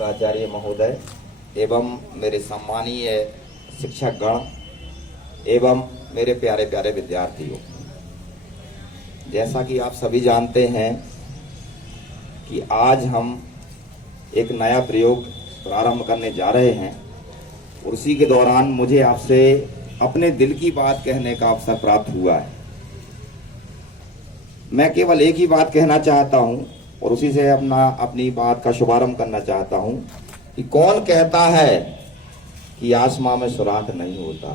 प्राचार्य महोदय एवं मेरे सम्मानीय शिक्षकगण एवं मेरे प्यारे प्यारे विद्यार्थियों, जैसा कि आप सभी जानते हैं कि आज हम एक नया प्रयोग प्रारंभ करने जा रहे हैं। उसी के दौरान मुझे आपसे अपने दिल की बात कहने का अवसर प्राप्त हुआ है। मैं केवल एक ही बात कहना चाहता हूं और उसी से अपनी बात का शुभारंभ करना चाहता हूं कि कौन कहता है कि आसमां में सुराख नहीं होता?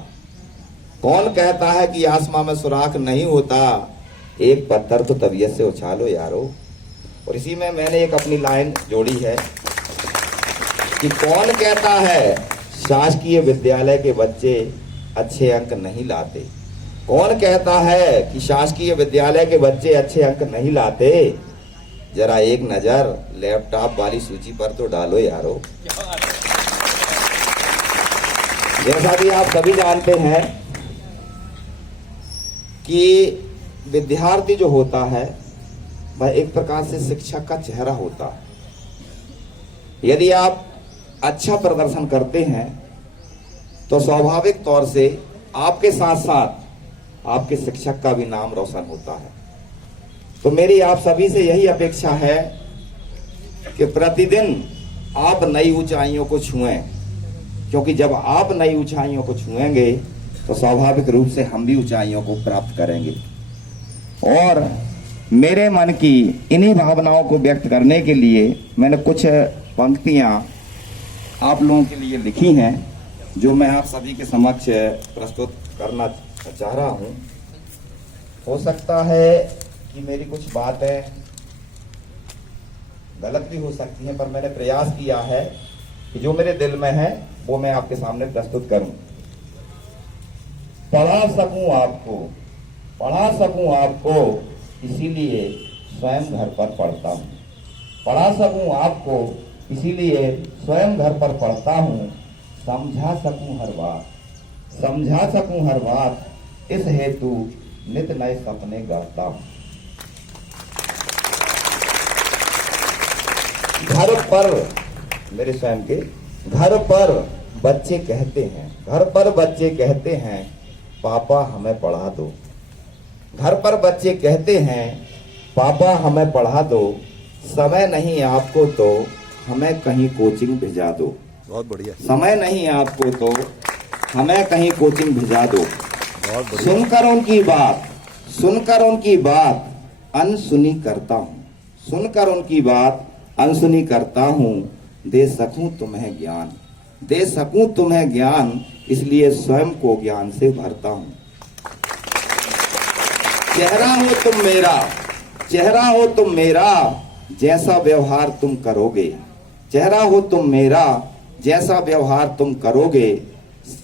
कौन कहता है कि आसमां में सुराख नहीं होता? एक पत्थर तो तबीयत से उछालो यारो। और इसी में मैंने एक अपनी लाइन जोड़ी है कि कौन कहता है शासकीय विद्यालय के बच्चे अच्छे अंक नहीं लाते? कौन कहता है कि शासकीय विद्यालय के बच्चे अच्छे अंक नहीं लाते? जरा एक नजर लैपटॉप वाली सूची पर तो डालो यारो। जैसा कि आप सभी जानते हैं कि विद्यार्थी जो होता है वह एक प्रकार से शिक्षक का चेहरा होता है। यदि आप अच्छा प्रदर्शन करते हैं तो स्वाभाविक तौर से आपके साथ साथ आपके शिक्षक का भी नाम रोशन होता है। तो मेरी आप सभी से यही अपेक्षा है कि प्रतिदिन आप नई ऊंचाइयों को छुएं, क्योंकि जब आप नई ऊंचाइयों को छुएंगे तो स्वाभाविक रूप से हम भी ऊंचाइयों को प्राप्त करेंगे। और मेरे मन की इन्हीं भावनाओं को व्यक्त करने के लिए मैंने कुछ पंक्तियां आप लोगों के लिए लिखी हैं, जो मैं आप सभी के समक्ष प्रस्तुत करना चाह रहा हूं। हो सकता है कि मेरी कुछ बातें गलत भी हो सकती हैं, पर मैंने प्रयास किया है कि जो मेरे दिल में है वो मैं आपके सामने प्रस्तुत करूं। पढ़ा सकूं आपको इसीलिए स्वयं घर पर पढ़ता हूं। पढ़ा सकूं आपको इसीलिए स्वयं घर पर पढ़ता हूं। समझा सकूं हर बात इस हेतु नित नए सपने गाता हूं। घर पर मेरे स्वयं के घर पर बच्चे कहते हैं पापा हमें पढ़ा दो। घर पर बच्चे कहते हैं पापा हमें पढ़ा दो। समय नहीं आपको तो हमें कहीं कोचिंग भेजा दो। बहुत बढ़िया। समय नहीं आपको तो हमें कहीं कोचिंग भेजा दो। बहुत बढ़िया। सुनकर उनकी बात अनसुनी करता हूँ। सुनकर उनकी बात अनसुनी करता हूँ। दे सकूं तुम्हें ज्ञान इसलिए स्वयं को ज्ञान से भरता हूँ। चेहरा हो तुम मेरा जैसा व्यवहार तुम करोगे। चेहरा हो तुम मेरा जैसा व्यवहार तुम करोगे।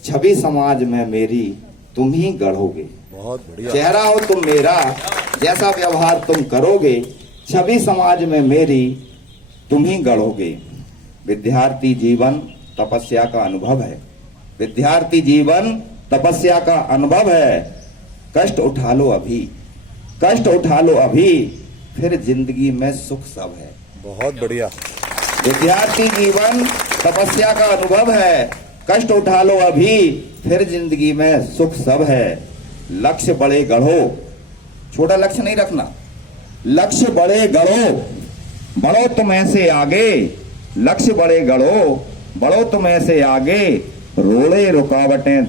छवि समाज में मेरी तुम ही गढ़ोगे। बहुत बढ़िया। चेहरा हो तुम मेरा जैसा व्यवहार तुम करोगे। छवि समाज में मेरी तुम ही गढ़ोगे। विद्यार्थी जीवन तपस्या का अनुभव है। विद्यार्थी जीवन तपस्या का अनुभव है। कष्ट उठा लो अभी फिर जिंदगी में सुख सब है। बहुत बढ़िया। विद्यार्थी जीवन तपस्या का अनुभव है। कष्ट उठा लो अभी फिर जिंदगी में सुख सब है। लक्ष्य बड़े गढ़ो, छोटा लक्ष्य नहीं रखना। लक्ष्य बड़े गढ़ो, बढ़ो तुम ऐसे आगे। लक्ष्य बड़े गढ़ो, बढ़ो तुम ऐसे आगे। रोड़े रुकावटें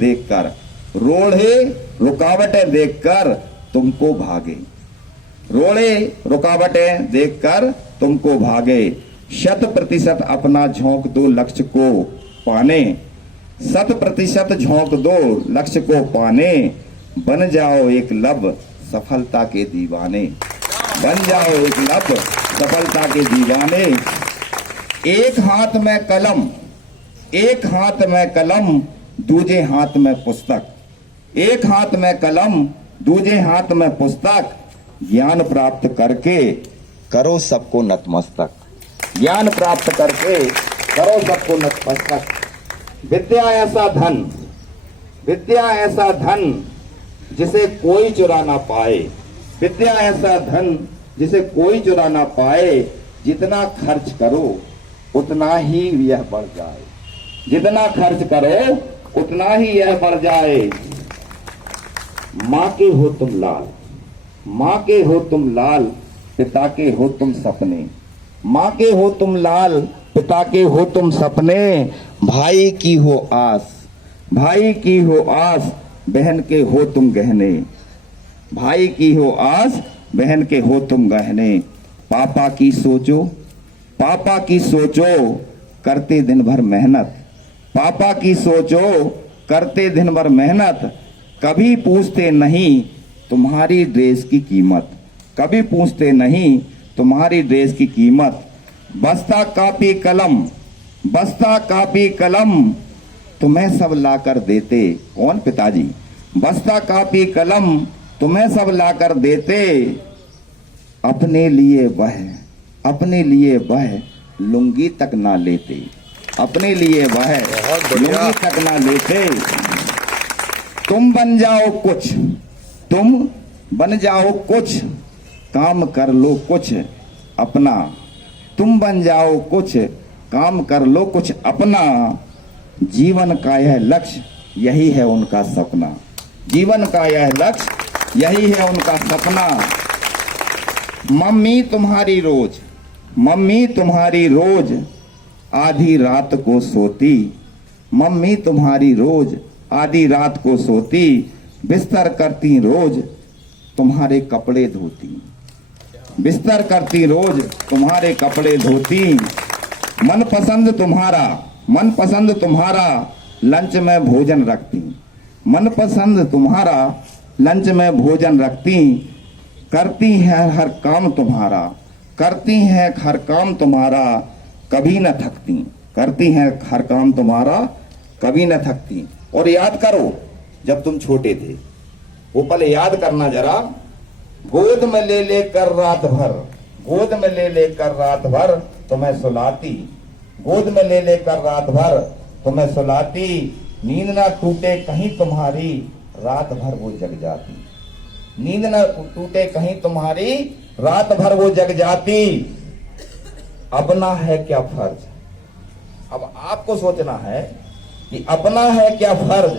देखकर तुमको भागे। रोड़े रुकावटें देखकर तुमको भागे। 100% अपना झोंक दो लक्ष्य को पाने। 100% झोंक दो लक्ष्य को पाने। बन जाओ एक लब सफलता के दीवाने। बन जाओ एक लब सफलता के दीवाने। एक हाथ में कलम दूजे हाथ में पुस्तक। एक हाथ में कलम दूजे हाथ में पुस्तक। ज्ञान प्राप्त करके करो सबको नतमस्तक। ज्ञान प्राप्त करके करो सबको नतमस्तक। विद्या ऐसा धन जिसे कोई चुरा ना पाए। विद्या ऐसा धन जिसे कोई चुरा ना पाए। जितना खर्च करो उतना ही यह बढ़ जाए। जितना खर्च करो उतना ही यह बढ़ जाए। माँ के हो तुम लाल, माँ के हो तुम लाल, पिता के हो तुम सपने। माँ के हो तुम लाल, पिता के हो तुम सपने। भाई की हो आस, भाई की हो आस, बहन के हो तुम गहने। भाई की हो आस, बहन के हो तुम गहने। पापा की सोचो, पापा की सोचो, करते दिन भर मेहनत। पापा की सोचो, करते दिन भर मेहनत। कभी पूछते नहीं तुम्हारी ड्रेस की कीमत। कभी पूछते नहीं तुम्हारी ड्रेस की कीमत। बस्ता कापी कलम, बस्ता कापी कलम, तुम्हें सब लाकर देते। कौन? पिताजी। बस्ता कापी कलम, तुम्हें सब लाकर देते। अपने लिए वह, अपने लिए वह लुंगी तक ना लेते। अपने लिए वह लुंगी तक ना लेते। तुम बन जाओ कुछ, तुम बन जाओ कुछ, काम कर लो कुछ अपना। तुम बन जाओ कुछ, काम कर लो कुछ अपना। जीवन का यह लक्ष्य, यही है उनका सपना। जीवन का यह लक्ष्य, यही है उनका सपना। मम्मी तुम्हारी रोज, मम्मी तुम्हारी रोज, आधी रात को सोती। मम्मी तुम्हारी रोज, आधी रात को सोती। बिस्तर करती रोज, तुम्हारे कपड़े धोती। बिस्तर करती रोज, तुम्हारे कपड़े धोती। मनपसंद तुम्हारा, मनपसंद तुम्हारा, लंच में भोजन रखती। मनपसंद तुम्हारा, लंच में भोजन रखती। करती है हर काम तुम्हारा, करती है हर काम तुम्हारा, कभी न थकती। करती है हर काम तुम्हारा, कभी न थकती। और याद करो जब तुम छोटे थे, वो पल याद करना जरा। गोद में ले लेकर रात भर, गोद में ले लेकर रात भर तुम्हें सुलाती। गोद में ले लेकर रात भर तुम्हें सुलाती। नींद ना टूटे कहीं तुम्हारी, रात भर वो जग जाती। नींद ना टूटे कहीं तुम्हारी, रात भर वो जग जाती। अपना है क्या फर्ज, अब आपको सोचना है कि अपना है क्या फर्ज,